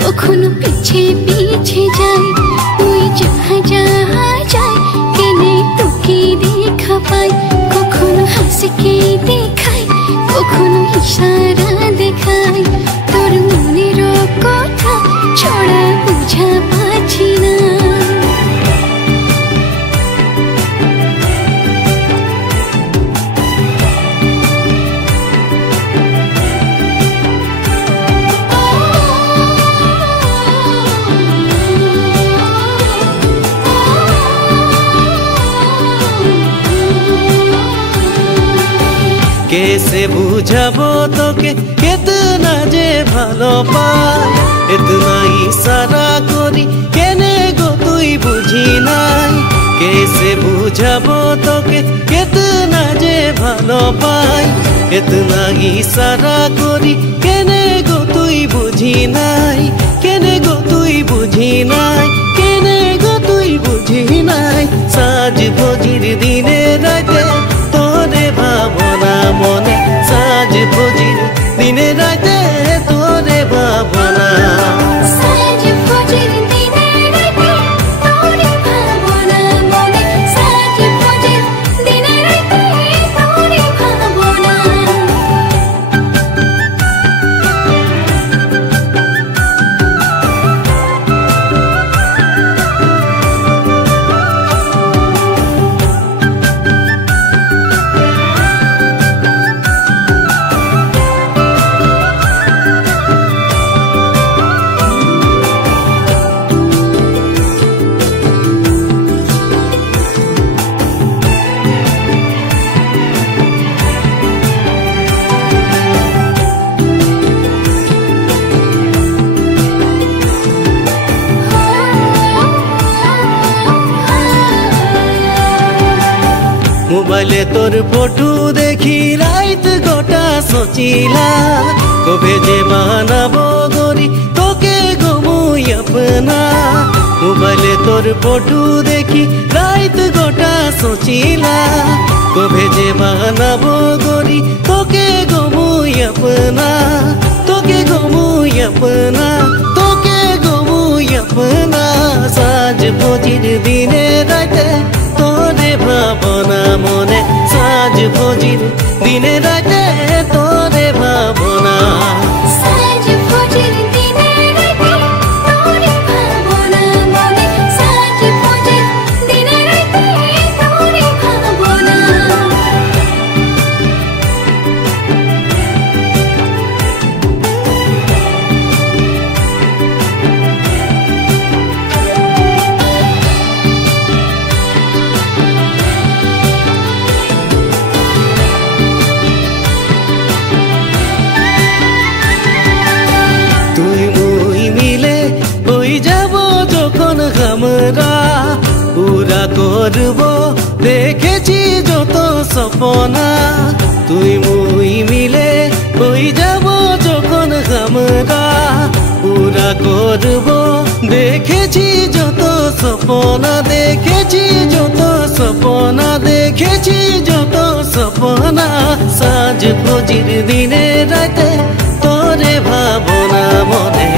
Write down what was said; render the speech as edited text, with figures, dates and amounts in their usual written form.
কখনো পিছে পিছে যাই, তুই যাহা যাহা যাই কেনে তোকে দেখা পাই। কখনো হাসিকে দেখাই, কখনো ইশারা দেখাই, তোর মনের কথা ছড়া বুঝা পাচ্ছি না। कैसे बुझाबो तोके कितना जे भालो पाई, इतना इशारा करी केने गो तुई बुझी नाई। कैसे बुझाबो तोके कितना जे भालो पाई, इतना इशारा करी केने गो तुई बुझी नाई। केने गो तुई बुझी नाई, केने गो तुई बुझी नाई। साज भोजिर दिने राते तोरे भावना মনে, সাজ ভোজির দিনে রাতে তোরে ভাবনা। সাজ ভোজির দিনে রাতে তোরে ভাবনা মনে, সাজ ভোজির দিনে রাতে তোরে ভাবনা। मोबाइले तोर फोटो देखी रात गोटा सोचिला, कबे जे बानाबो गोरी तोके घुमुई अपना। मोबाइले तोर फोटो देखी रात गोटा सोचिला, कबे जे बानाबो गोरी तोके घुमुई अपना। तोके घुमुई अपना, तोके घुमुई अपना। साज भोजिर दिने राते তোরে ভাবনা মনে, সাজ ভোজির দিনে রাতে তোরে ভাবনা। সাজ ভোজির দিনে রাতে তোরে ভাবনা মনে, সাজ ভোজির দিনে রাতে তোরে ভাবনা। আমরা পুরা করব দেখেছি যত সপনা, তুই মুই মিলে হই যাব যখন আমরা। পুরা করব দেখেছি যত সপনা, দেখেছি যত সপনা, দেখেছি যত সপনা। সাজ ভোজির দিনে রাতে তোরে ভাবনা মনে,